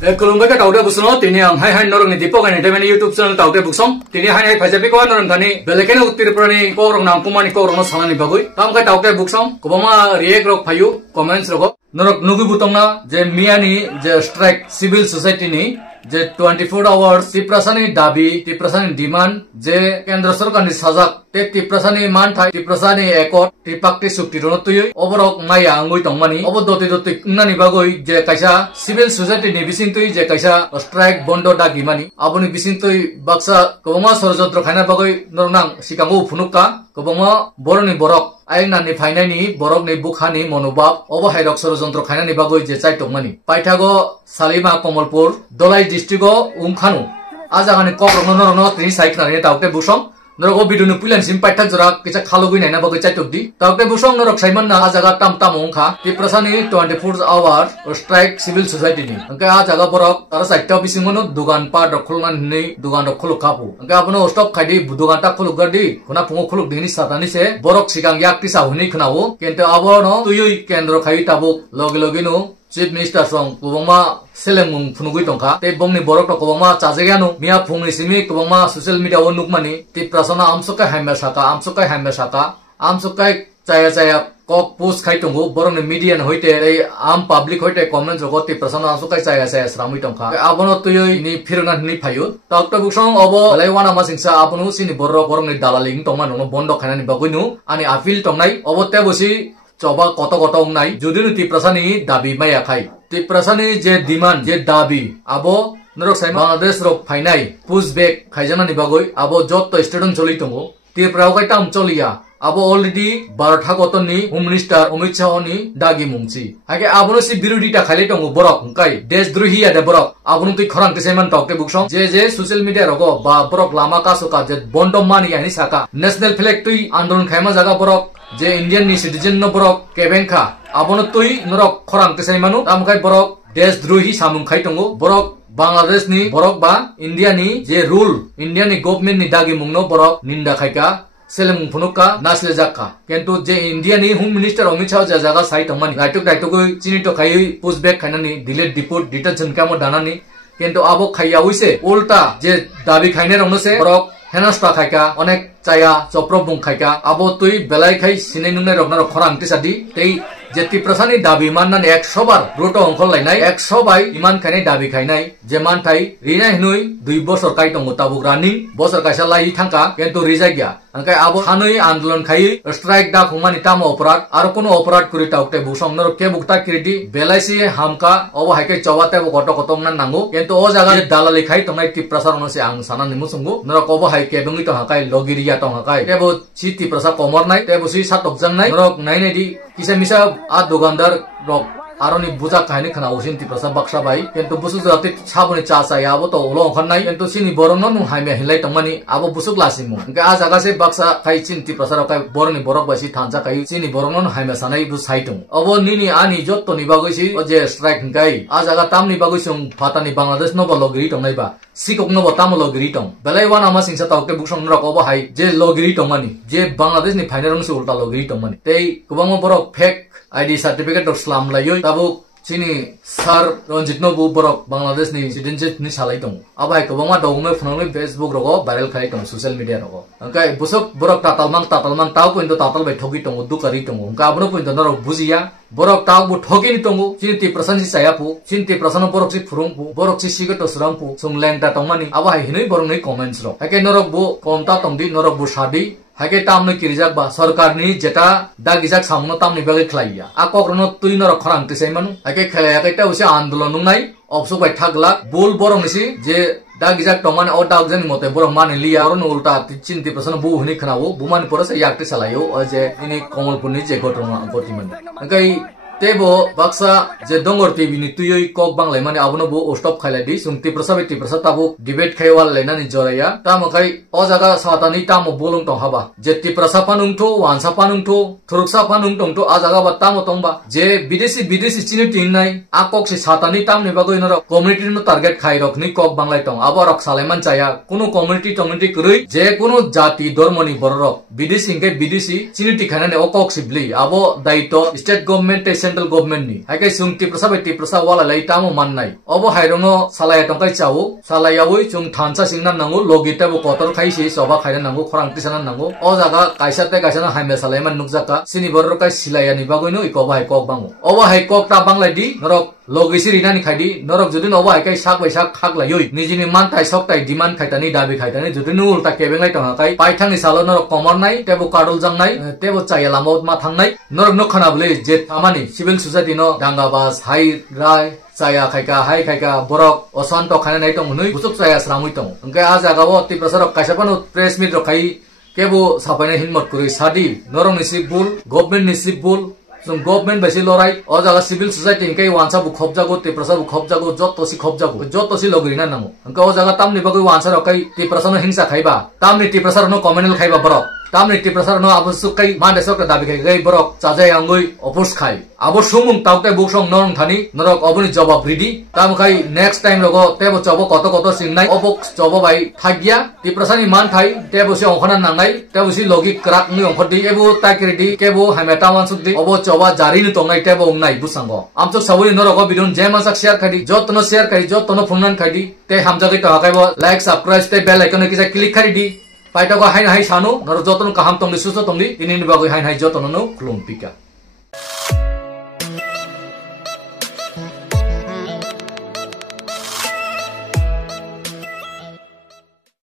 Kulumbai ka tawde busno tini ang hai norong ni dipo kan ite meni YouTube channel tawde busong tini hai phajabi ko norong kani belekene uttir prani ko rong nam kumani ko rong salani bagui tam ka tawde busong kubama react rok phayu comments rok norok nugi butongna je miani je strike civil society ni je 24 hours tiprasani dabi tiprasani demand je kendra sarkar ni sajak te tiprasani man thai tiprasani ekot tipakti sukti rono tuyoi oborok maya angui tongmani obodoti doti nani bagoi je kaisa civil society ni bisintui je kaisa strike bondo dagi mani aboni bisintui baksa kobama sorjotro khaina bagoi nornang sikango phunukka kobama boroni borok aina ni phainai ni borok ni bukhani monobab obo hairok sorjotro khaina ni bagoi je chai tongmani paithago salima komolpur dolai district o umkhanu ajagani kokrong norno tini saikna ni taukte busong norok bidunu pulan sim paithak jora kisa khalugui naina bagoi chai tokdi taukte busong norok saiman na ajaga tam tam ongkha tiprasani 24 hour strike civil society ni angka ajaga borok tara saitta bisingono dugan pa dokhulman ni dugan dokhulu kapu angka abono stop khaidi dugan ta khuluk gardi khona pungo khuluk dini satani se borok sikang yak tisa huni khnawo kento abono tuyui kendro khai tabuk logi logi no Chief Minister song kubangma selemung phunugui tongkha te bongni borok to kubangma chajeganu mia phungni simi kubangma social media on nukmani ti prasana amsukai haimba saka amsukai chaya kok post khai tongo borokni media hoite ei am public hoite comments rogo ti prasana amsukai chaya sramui tongkha abono tuyoi ni phirona ni phayu takta busong obo laiwana ma singsa abono sini borokni dalaling tongma no bondo khainani baguinu ani appeal tongnai obo te bosi coba koto nai judinu tiprasani dabi maya khai tiprasani je demand je dabi abo norok sai Bangladesh rok phainai pushback khaijana ni bagoi abo jotto student choli tongo tiprao kai tam cholia abo already bartha gotoni home minister Amit Shah ni dagi mungchi hage abono si birodi ta khali tongo borok kai desdrohi ade borok abono tui khorang te seman tokte buksong je social media rogo ba borok lama ka soka je bondo mani ani saka national flag tui andolon khaima jaga borok je Indian ni citizen no borok kebenka abono tui norok khorang te seimanu amkai borok desdrohi samung khai tongo borok Bangladesh ni borok ba India ni je rule India ni government ni dagi mungno borok ninda khaika selem phunukka nasle jakka kentu je India ni home minister Amit Shah jaga sai tongmani raitok goi chini to khai pushback khainani delayed deport detention kamo danani kentu abo khaiya hoise ulta je dabi khaine rongno se borok henasta khaika onek chaya choprop bung khaika abo tui belai khai sinai nungnai rokna khorang tisadi tei jeti prasani dabi mannan 100 bar roto ongkhol lainai 100 bai iman khainai dabi khainai jeman thai rinai hnui 2 bosor kai tongo tabuk running bosor kaisa lai thangka kentu rijagya angkai abo hanoi andolon khai strike da khumani tamo operat aro kono operat kuri taukte busong nor ke bukta kriti belaisi hamka obo haike chawate bo goto kotom nan nango kentu o jaga dalali khai tongai ti prasarono se ang sanan nimu sungu nor obo haike bengi to hakai logiriya tong hakai tebo chiti prasa komor nai tebo si satok jang nai norok nai nei di kisa misa a dogandar rok aroni buja kahini khana usin ti prasa baksa bai kentu busu jati sabuni cha sa ya abo to ulo khannai kentu sini borono nu haime hilai tongmani abo busuk lasimu ke a jaga se baksa khai chin ti prasa kai boroni borok basi thanja kai sini borono nu haime sanai bu saitung abo nini ani jotto ni bagoisi oje strike kai a jaga tamni bagoisung phatani Bangladesh no bologiri tongnai ba sikok no botam logiri tong belai wana ma singsa taukte busong rok obo hai je logiri tongmani je Bangladesh ni final se ulta logiri tongmani tei kubang borok fake ID certificate of Islam layoy tabuk sini sar Ranjit no bu borok Bangladesh ni citizenship ni salai tong abai kubangma dogme phonole Facebook rogo viral khai tong social media rogo angkai busok borok tatalmang tau pointo tatal bai thogi tong dukari tong ka abno pointo norok bujiya borok tau bu thogi ni tongu sinti prasansi sayapu sinti prasano borok si phurungpu borok si sigato srampu sungleng ta tongmani abai hinoi borok nei comments ro hake norok bu komta tongdi norok bu shadi hake tamno kirijak ba sarkar ni jeta dagijak samno tamni bage khlaiya akokrono tuino khorang tisaimanu hake khlaya kaita usi andolon nungnai opsu bai thagla bol borong nisi je dagijak tomane o dagjan mote borong mane liya ron ulta chinti prasana bu huni khnawo bumani porasa yakte salayo je ini komolpurni je gotroma gotimani hake tebo baksa je dongor tv ni tuyoi kok banglai mane abono bo stop khailai di sungti prasa tabu debate khaiwal laina ni joraya tamakai o jaga satani tamo bolong tong haba jetti prasa panung to wansa panung to thuruksa panung tong to a jaga ba tamo tongba je bidesi chini tingnai akok si satani tamni bagoi nor community no target khai rokni kok banglai tong aborok salaiman chaya kuno community kurui je kuno jati dormoni borok bidesi chini tikhana ne okok sibli abo daito state government central government नि हाइके जों तिप्रसा बै तिप्रसा वाला लाई तामो माननाय अब हाइरंनो सालाया टंकाय चावो सालायावै जों थानसा सिंना नांगो लगिताबो Qatar खाइसि सबा खायना नांगो खरांति साना नांगो ओ जागा कायसाते कायसाना हाइमे सालायमान नुकजाका सिनि बरर काय सिलाया नि बागैनो इको बाहाय कक बांगो अब हाइ कक ता बांगलाय दि नरक लगिसि रिनानि खायदि नरक जुदि नबा हाइकाय साक बाय साक खागलायै निजिनि मानताय सकताय डिमान्ड खायतानि दाबि खायतानि जुदि नु उल्टा केबेंलाय टंगाखाय पाइथांनि सालो नरक कमरनाय तेबो काडल जांनाय तेबो चाया लामाव मा थांनाय नरक न खानाबले जे तामानि सिविल सोसाइटि न दांगाबाज हाइ राय चाया खायका हाइ खायका बरक अशान्त खानाय दं नै बुसुक चाया स्रामुइ दं ओंखाय आ जागाव ति प्रसार कायसापानो प्रेस मिट रखाय केबो सापायना हिनमत कुरै सादि नरक नि सिबुल गवर्नमेंट नि सिबुल जों गवर्नमेंट बायसि लराय अ जागा सिविल सोसाइटि इंकाय वानसा बु खबजागो ति प्रसार बु खबजागो जतोसि खबजागो जतोसि लगरिना नांगो ओंखाय अ जागा तामनि बागै वानसा रखाय ति प्रसार हिंसा खायबा तामनि ति प्रसार न कमेनल खायबा बरक तामनि ति प्रसार न आवश्यक कै माने सक दाबि खाय बरक चाजाय आंगै अपोज खाय आबो सुमुं तावते बुकसं नरं थानि नरक अबनि जवाब रिदि ताम खाय नेक्स्ट टाइम लगो तेबो चबो कत कत सिंनाय अबक चबो बाय थागिया ति प्रसारनि मान थाय तेबो से अंखना नांनाय तेबो सि लगिक क्राक नि अंखदि एबो ताकिरिदि केबो हामेटा वानसुदि अबो चबा जारिनि तंनाय तेबो उंनाय बुसंगो आमचो सबनि नरक बिदुन जे मानसाक शेयर खायदि जतनो शेयर खाय जतनो फुननान खायदि ते हामजागै तहाकायबो लाइक सब्सक्राइब ते बेल आइकन किजा क्लिक खायदि पाइटाको हाइन हाइ सानो नर जतनो काहाम तंनि सुसो तंनि इनिनि बागै हाइन हाइ जतनो नो खुलुमपिका।